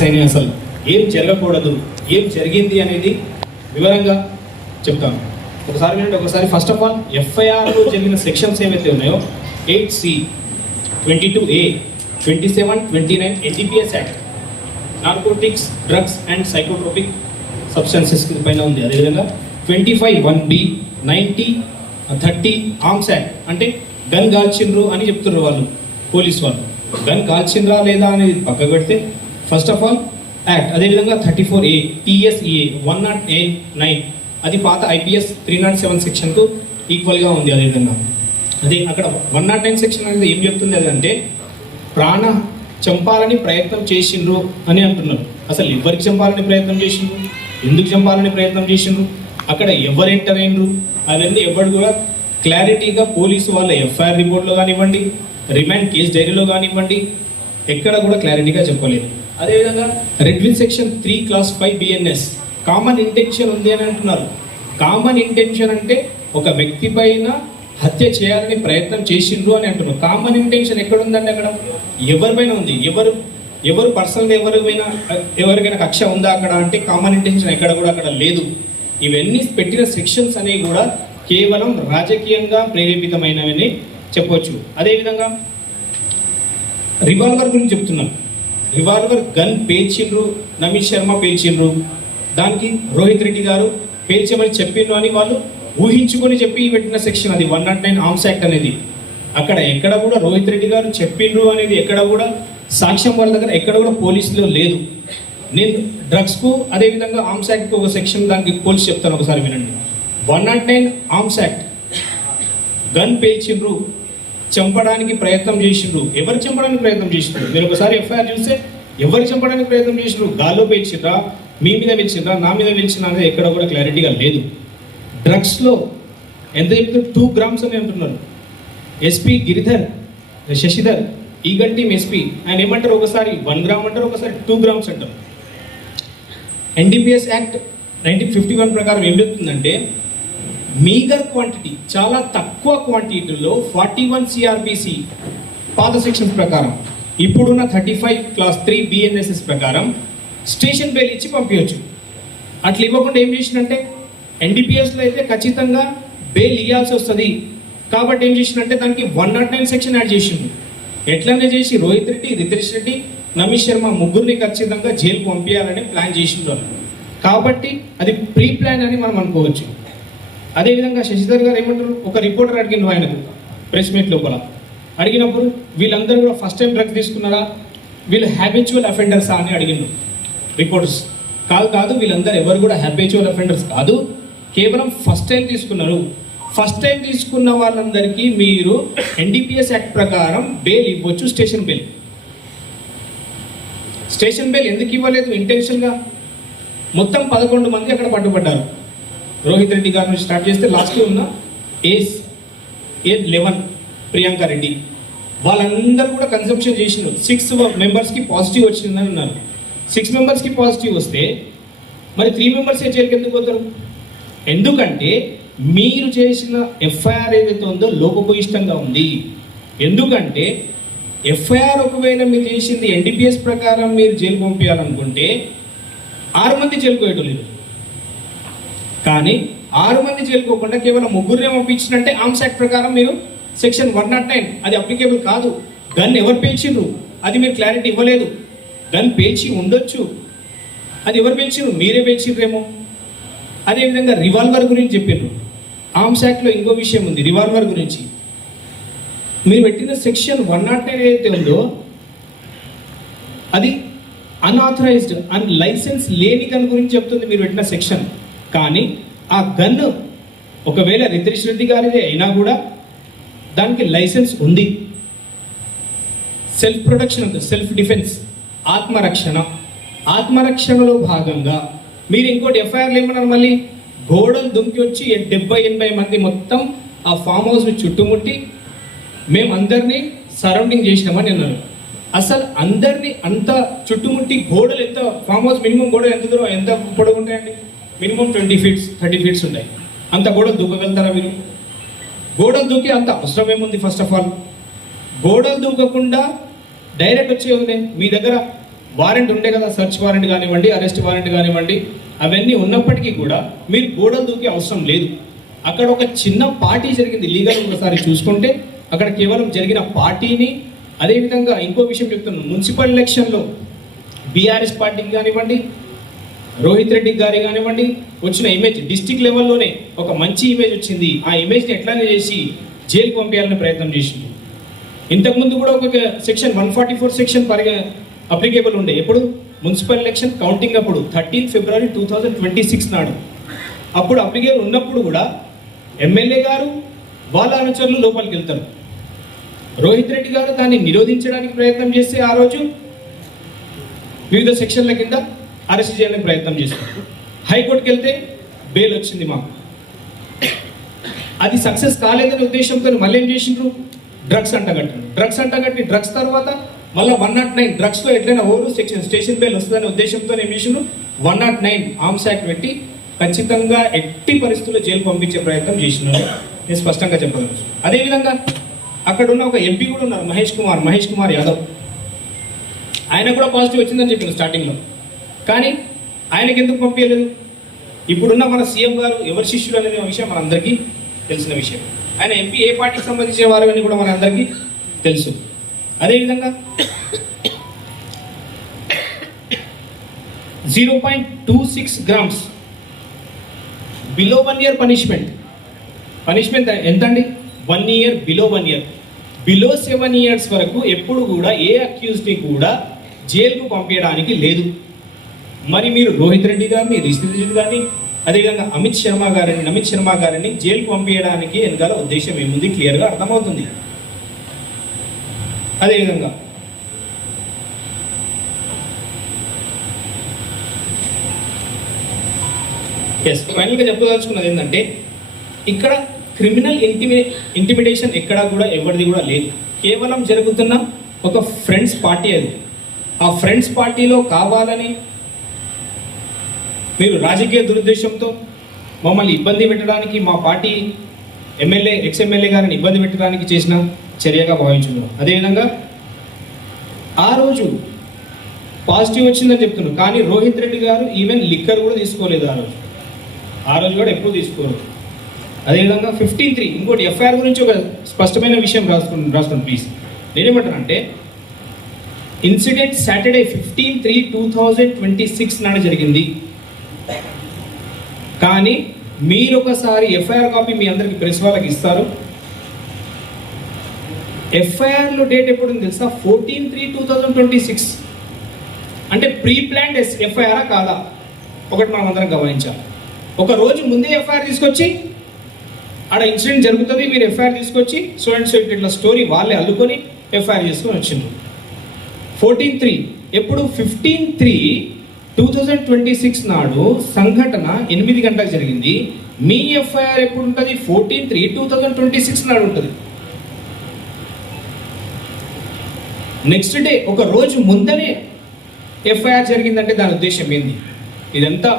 Miss అయినాయి, అసలు ఏం జరగకూడదు, ఏం జరిగింది అనేది వివరంగా చెప్తాను. ఒకసారి వినండి. ఒకసారి ఫస్ట్ ఆఫ్ ఆల్ ఎఫ్ఐఆర్లో జరిగిన సెక్షన్స్ ఏవైతే ఉన్నాయో 8C, 22A, 27, 29 NDPS act, narcotics, drugs and psychotropic substances పైన ఉంది. అదేవిధంగా 25, 1B, 90, 30 ఆర్మ్స్ యాక్ట్, అంటే గన్ కాల్చిండ్రు అని చెప్తున్నారు వాళ్ళు, పోలీస్ వాళ్ళు. గన్ కాల్చిండ్రా లేదా అనేది పక్కకు పెడితే ఫస్ట్ ఆఫ్ ఆల్ యాక్ట్. అదేవిధంగా 34A TSEA 109, అది పాత IPS 307 సెక్షన్కు ఈక్వల్గా ఉంది. అదేవిధంగా అదే అక్కడ 109 సెక్షన్ అనేది ఏం చెప్తుంది అదంటే ప్రాణ చంపాలని ప్రయత్నం చేసిండ్రు అని అంటున్నారు. అసలు ఎవరికి చంపాలని ప్రయత్నం చేసిండ్రు, ఎందుకు చంపాలని ప్రయత్నం చేసిండ్రు, అక్కడ ఎవరు ఎంటర్ అయినరు, అవన్నీ ఎవరు కూడా క్లారిటీగా పోలీసు వాళ్ళ ఎఫ్ఐఆర్ రిపోర్ట్లో కానివ్వండి, రిమాండ్ కేసు డైరీలో కానివ్వండి, ఎక్కడ కూడా క్లారిటీగా చెప్పలేదు. అదేవిధంగా read with section 3 Class 5 BNS common intention ఉంది అని అంటున్నారు. కామన్ ఇంటెన్షన్ అంటే ఒక వ్యక్తి పైన హత్య చేయాలని ప్రయత్నం చేసిండ్రు అని అంటున్నారు. కామన్ ఇంటెన్షన్ ఎక్కడ ఉందంటే అక్కడ ఎవరిపైన ఉంది, ఎవరు పర్సనల్గా ఎవరికైనా కక్ష ఉందా అక్కడ అంటే కామన్ ఇంటెన్షన్ ఎక్కడ కూడా అక్కడ లేదు. ఇవన్నీ పెట్టిన సెక్షన్స్ అనేవి కూడా కేవలం రాజకీయంగా ప్రేరేపితమైనవని చెప్పవచ్చు. అదేవిధంగా రివాల్వర్ గురించి చెప్తున్నాం. రివాల్వర్ గన్ పేల్చిండ్రు, నమిత్ శర్మ పేల్చిండ్రు, దానికి రోహిత్ రెడ్డి గారు పేల్చమని చెప్పిండ్రు అని వాళ్ళు ఊహించుకొని చెప్పి పెట్టిన సెక్షన్ అది 109 ఆర్మ్స్ యాక్ట్ అనేది. అక్కడ ఎక్కడ కూడా రోహిత్ రెడ్డి గారు చెప్పిండ్రు అనేది ఎక్కడ కూడా సాక్ష్యం వాళ్ళ దగ్గర ఎక్కడ కూడా పోలీసులో లేదు. నేను డ్రగ్స్కు అదేవిధంగా ఆర్మ్స్ యాక్ట్కు ఒక సెక్షన్ దానికి పోలీసు చెప్తాను, ఒకసారి వినండి. 109 ఆర్మ్స్ యాక్ట్, గన్ పేల్చిండ్రు, చంపడానికి ప్రయత్నం చేసిండ్రు. ఎవరు చంపడానికి ప్రయత్నం చేసిండ్రు? మీరు ఒకసారి ఎఫ్ఐఆర్ చూస్తే ఎవరు చంపడానికి ప్రయత్నం చేసిండ్రు? గాల్లో పేల్చిండ్రా, మీ మీద వెలిచిండ్రా, నా మీద వెలిచిండ్రా అనేది ఎక్కడ కూడా క్లారిటీగా లేదు. డ్రగ్స్లో ఎంత చెప్తారు? 2 grams అని అంటున్నారు. SP Giridhar Shashidhar eagle team SP ఆయన ఏమంటారు? ఒకసారి 1 gram అంటారు, ఒకసారి 2 grams అంటారు. NDPS యాక్ట్ 1951 ప్రకారం ఏం చెప్తుందంటే మీగర్ క్వాంటిటీ, చాలా తక్కువ క్వాంటిటీలో 41 CRPC పాత సెక్షన్స్ ప్రకారం, ఇప్పుడున్న 35 Class 3 BNSS ప్రకారం స్టేషన్ బెయిల్ ఇచ్చి పంపించవచ్చు. అట్లా ఇవ్వకుండా ఏం చేసినంటే NDPSలో అయితే ఖచ్చితంగా బెయిల్ ఇవ్వాల్సి వస్తుంది. కాబట్టి ఏం చేసినంటే దానికి 109 సెక్షన్ యాడ్ చేసిండు. ఎట్లనే చేసి రోహిత్ రెడ్డి, రితేష్ రెడ్డి, నమిత్ శర్మ ముగ్గురిని ఖచ్చితంగా జైలుకు పంపించాలని ప్లాన్ చేసిండ్రు. కాబట్టి అది ప్రీ ప్లాన్ అని మనం అనుకోవచ్చు. అదేవిధంగా శశిధర్ గారు ఏమంటారు? ఒక రిపోర్టర్ అడిగిన ఆయనకు ప్రెస్ మీట్ లోపల అడిగినప్పుడు వీళ్ళందరూ కూడా ఫస్ట్ టైం డ్రగ్స్ తీసుకున్నారా, వీళ్ళు హ్యాబిచువల్ అఫెండర్సా అని అడిగిండు రిపోర్టర్స్. కాదు, వీళ్ళందరూ ఎవరు కూడా హ్యాబిచువల్ అఫెండర్స్ కాదు, కేవలం ఫస్ట్ టైం తీసుకున్నారు. ఫస్ట్ టైం తీసుకున్న వాళ్ళందరికీ మీరు NDPS యాక్ట్ ప్రకారం బెయిల్ ఇవ్వచ్చు, స్టేషన్ బెయిల్. స్టేషన్ బెయిల్ ఎందుకు ఇవ్వలేదు? ఇంటెన్షన్గా మొత్తం 11 మంది అక్కడ పట్టుబడ్డారు. రోహిత్ రెడ్డి గారి నుంచి స్టార్ట్ చేస్తే లాస్ట్ ఉన్న A11 ప్రియాంక రెడ్డి, వాళ్ళందరూ కూడా కన్సంప్షన్ చేసినారు. 6 మెంబర్స్కి పాజిటివ్ వచ్చిందని ఉన్నారు. 6 మెంబర్స్కి పాజిటివ్ వస్తే మరి 3 మెంబర్స్ జైలుకి ఎందుకు పోతారు? ఎందుకంటే మీరు చేసిన ఎఫ్ఐఆర్ ఏదైతే ఉందో లోపభూయిష్టంగా ఉంది. ఎందుకంటే ఎఫ్ఐఆర్ ఒకవేళ మీరు చేసింది NDPS ప్రకారం మీరు జైలు పంపించాలనుకుంటే 6 మంది జైలుకు పోయేటోళ్ళు, కానీ 6 మంది జైలుకోకుండా కేవలం 3 పంపించినట్టే ఆర్మ్స్ యాక్ట్ ప్రకారం మీరు సెక్షన్ 109 అది అప్లికేబుల్ కాదు. గన్ ఎవరు పేల్చిండ్రు అది మీరు క్లారిటీ ఇవ్వలేదు. గన్ పేల్చి ఉండొచ్చు, అది ఎవరు పేల్చిండ్రు? మీరే పేల్చిండ్రేమో. అదేవిధంగా రివాల్వర్ గురించి చెప్పిండ్రు. ఆర్మ్స్ యాక్ట్లో ఇంకో విషయం ఉంది రివాల్వర్ గురించి. మీరు పెట్టిన సెక్షన్ 109 ఏదైతే ఉందో అది అన్ఆథరైజ్డ్ లైసెన్స్ లేని గన్ గురించి చెప్తుంది మీరు పెట్టిన సెక్షన్. కానీ ఆ గన్ ఒకవేళ రితేష్ రెడ్డి గారిదే అయినా కూడా దానికి లైసెన్స్ ఉంది. సెల్ఫ్ ప్రొటెక్షన్ అంటే సెల్ఫ్ డిఫెన్స్, ఆత్మరక్షణలో భాగంగా మీరు ఇంకోటి ఎఫ్ఐఆర్లు ఏమన్నారు? మళ్ళీ గోడలు దుంకి వచ్చి 70-80 మంది మొత్తం ఆ ఫామ్ హౌస్ని చుట్టుముట్టి మేము అందరినీ సరౌండింగ్ చేసినామని అన్నారు. అసలు అందరినీ అంత చుట్టుముట్టి గోడలు ఎంత, ఫామ్ హౌస్ మినిమం గోడలు ఎంత దూరం, ఎంత పొడవు ఉంటాయండి? మినిమం 20 feet 30 feet ఉంటాయి. అంత గోడలు దూకగలుగుతారా మీరు? గోడలు దూకి అంత అవసరం ఏముంది? ఫస్ట్ ఆఫ్ ఆల్ గోడలు దూకకుండా డైరెక్ట్ వచ్చే ఉంది మీ దగ్గర వారెంట్ ఉండే కదా, సర్చ్ వారెంట్ కానివ్వండి, అరెస్ట్ వారెంట్ కానివ్వండి, అవన్నీ ఉన్నప్పటికీ కూడా మీరు గోడలు దూకే అవసరం లేదు. అక్కడ ఒక చిన్న పార్టీ జరిగింది లీగల్, ఒకసారి చూసుకుంటే అక్కడ కేవలం జరిగిన పార్టీని, అదేవిధంగా ఇంకో విషయం చెప్తున్నాను, మున్సిపల్ ఎలక్షన్లో బీఆర్ఎస్ పార్టీకి కానివ్వండి, రోహిత్ రెడ్డి గారి కానివ్వండి, వచ్చిన ఇమేజ్ డిస్టిక్ లెవెల్లోనే ఒక మంచి ఇమేజ్ వచ్చింది. ఆ ఇమేజ్ని ఎట్లానే చేసి జైలుకి పంపించాలని ప్రయత్నం చేసింది. ఇంతకుముందు కూడా ఒక సెక్షన్ 144 సెక్షన్ అప్లికేబుల్ ఉండే. ఎప్పుడు మున్సిపల్ ఎలక్షన్ కౌంటింగ్ అప్పుడు 13 ఫిబ్రవరి 2026 నాడు అప్పుడు అప్లికేబుల్ ఉన్నప్పుడు కూడా ఎమ్మెల్యే గారు వాళ్ళ అనుచరులు లోపలికి వెళ్తారు. రోహిత్ రెడ్డి గారు దాన్ని నిరోధించడానికి ప్రయత్నం చేస్తే ఆ రోజు వివిధ సెక్షన్ల కింద అరెస్ట్ చేయడానికి ప్రయత్నం చేస్తారు. హైకోర్టుకి వెళ్తే బెయిల్ వచ్చింది మాకు. అది సక్సెస్ కాలేదనే ఉద్దేశంతో మళ్ళీ ఏం చేసిండ్రు, డ్రగ్స్ అంటగట్టి డ్రగ్స్ తర్వాత మళ్ళీ 109 డ్రగ్స్లో ఎట్లయినా సెక్షన్ స్టేషన్ బెయిల్ వస్తుందనే ఉద్దేశంతో ఏం చేసిండ్రు, 109 ఆర్మ్స్ యాక్ట్ పెట్టి ఖచ్చితంగా ఎట్టి పరిస్థితుల్లో జైలు పంపించే ప్రయత్నం చేసినారు. నేను స్పష్టంగా చెప్పగలను. అదేవిధంగా అక్కడ ఉన్న ఒక ఎంపీ కూడా ఉన్నారు, మహేష్ కుమార్ యాదవ్. ఆయన కూడా పాజిటివ్ వచ్చిందని చెప్పాను స్టార్టింగ్లో. కానీ ఆయనకి ఎందుకు పంపించలేదు? ఇప్పుడున్న మన సీఎం గారు ఎవరి శిష్యులు అనే విషయం మనందరికీ తెలిసిన విషయం. ఆయన ఎంపీ ఏ పార్టీకి సంబంధించిన వారు అని కూడా మనందరికీ తెలుసు. అదేవిధంగా 0.26 గ్రామ్స్ బిలో 1 ఇయర్ పనిష్మెంట్ ఎంత అండి? 1 year, below 1 year, below 7 years వరకు ఎప్పుడు కూడా ఏ అక్యూజ్ని కూడా జైలుకు పంపించడానికి లేదు. మరి మీరు రోహిత్ రెడ్డి గారిని, రిషిత్ రెడ్డి గారిని, అదేవిధంగా అమిత్ శర్మ గారిని జైలుకు పంపించడానికి వెనకాల ఉద్దేశం ఏముంది క్లియర్గా అర్థమవుతుంది. అదేవిధంగా ఫైనల్గా చెప్పదలుచుకున్నది ఏంటంటే, ఇక్కడ క్రిమినల్ ఇంటిమిడేషన్ ఎక్కడా కూడా ఎవరిది కూడా లేదు. కేవలం జరుగుతున్న ఒక ఫ్రెండ్స్ పార్టీ అది. ఆ ఫ్రెండ్స్ పార్టీలో కావాలని మీరు రాజకీయ దురుద్దేశంతో మమ్మల్ని ఇబ్బంది పెట్టడానికి, మా పార్టీ ఎక్స్-ఎమ్మెల్యే గారిని ఇబ్బంది పెట్టడానికి చేసిన చర్యగా భావించున్నాం. అదేవిధంగా ఆ రోజు పాజిటివ్ వచ్చిందని చెప్తున్నాను, కానీ రోహిత్ రెడ్డి గారు ఈవెన్ లిక్కర్ కూడా తీసుకోలేదు ఆ రోజు కూడా ఎప్పుడు తీసుకోరు. అదేవిధంగా 15/3 ఇంకోటి ఎఫ్ఐఆర్ గురించి ఒక స్పష్టమైన విషయం రాసుకోండి ప్లీజ్. నేనేమంటానంటే, ఇన్సిడెంట్ సాటర్డే 15/3/2026 నాడు జరిగింది. కానీ మీరు ఒకసారి ఎఫ్ఐఆర్ కాపీ మీ అందరికి ప్రెస్ వాళ్ళకి ఇస్తారు. ఎఫ్ఐఆర్లో డేట్ ఎప్పుడు తెలుసా? 14/3/2026. అంటే ప్రీ ప్లాన్డ్ ఎఫ్ఐఆర్ కాదా? ఒకటి మనం అందరం గమనించాలి. ఒక రోజు ముందే ఎఫ్ఐఆర్ తీసుకొచ్చి ఆడ ఇన్సిడెంట్ జరుగుతుంది, మీరు ఎఫ్ఐఆర్ తీసుకొచ్చి స్టూడెంట్స్ ఇట్లా స్టోరీ వాళ్ళే అల్లుకొని ఎఫ్ఐఆర్ చేసుకొని వచ్చిండ్రు. 14/3 ఎప్పుడు? 15/3/2026 నాడు సంఘటన 8 గంటలకు జరిగింది. మీ ఎఫ్ఐఆర్ ఎప్పుడు ఉంటుంది? 14/3/2026 నాడు ఉంటుంది. నెక్స్ట్ డే, ఒక రోజు ముందనే ఎఫ్ఐఆర్ జరిగిందంటే దాని ఉద్దేశం ఏంది? ఇదంతా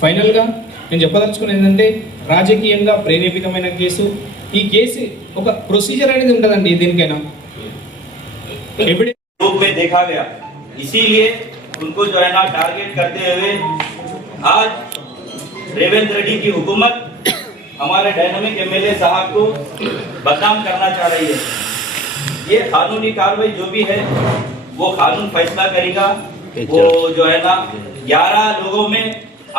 ఫైనల్గా నేను చెప్పదలుచుకున్నది ఏంటంటే, రాజకీయంగా ప్రేరేపితమైన కేసు. ఈ కేసు ఒక ప్రొసీజర్ అనేది ఉంటుందండి దేనికైనా. रूप में देखा गया, इसीलिए उनको जो है ना टारगेट करते हुए आज रेवंत रेड्डी की हुकूमत हमारे डायनामिक एमएलए साहब को बदनाम करना चाह रही है। ये कानूनी कार्रवाई जो भी है वो कानून फैसला करेगा। वो जो है ना 11 लोगों में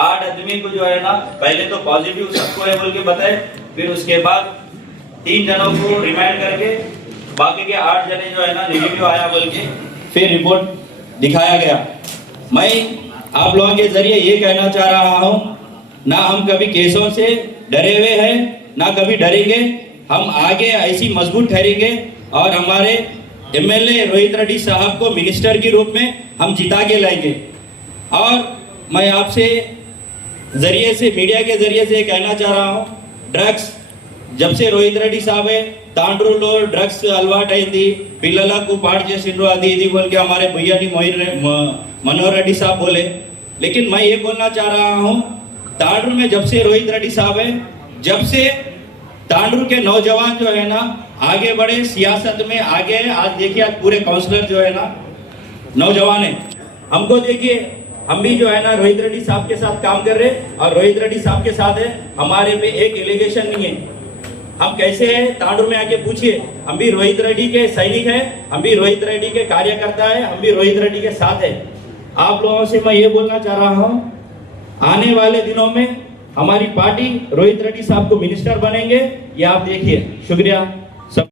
8 आदमी को जो है ना पहले तो पॉजिटिव सबको है बोल के बताए, फिर उसके बाद 3 जनों को रिमांड करके बाकी के 8 जने जो है ना नेगेटिव आया बोल के फिर रिपोर्ट दिखाया गया। मैं आप लोगों के जरिए ये कहना चाह रहा हूँ, ना हम कभी केसों से डरे हुए हैं, ना कभी डरेंगे। हम आगे ऐसी मजबूत ठहरेंगे और हमारे एमएलए रोहित रेड्डी साहब को मिनिस्टर के रूप में हम जिता के लाएंगे। और मैं आपसे जरिए से, मीडिया के जरिए से कहना चाह रहा हूँ, ड्रग्स जब से रोहित रेड्डी साहब है తాండ్రులో డ్రగ్స్ అలవాటు అయింది, పిల్లలకు పాడు చేసిండ్రు, అది ఇది बोल के हमारे भैया जी मनोहर रेड्डी साहब बोले। लेकिन मैं ये बोलना चाह रहा हूँ, तांड्रू में जब से रोहित रेड्डी साहब है, जब से तांड्रू के नौजवान जो है ना आगे बढ़े, सियासत में आगे, आज देखिए आज पूरे काउंसलर जो है ना नौजवान है। हमको देखिए, हम भी जो है ना रोहित रेड्डी साहब के साथ काम कर रहे हैं और रोहित रेड्डी साहब के साथ है, हमारे पे एक एलिगेशन नहीं है। हम कैसे हैं तांडूर में आके पूछिए, हम भी रोहित रेड्डी के सैनिक हैं, हम भी रोहित रेड्डी के कार्यकर्ता हैं, हम भी रोहित रेड्डी के साथ हैं। आप लोगों से मैं ये बोलना चाह रहा हूं, आने वाले दिनों में हमारी पार्टी रोहित रेड्डी साहब को मिनिस्टर बनेंगे, ये आप देखिए। शुक्रिया।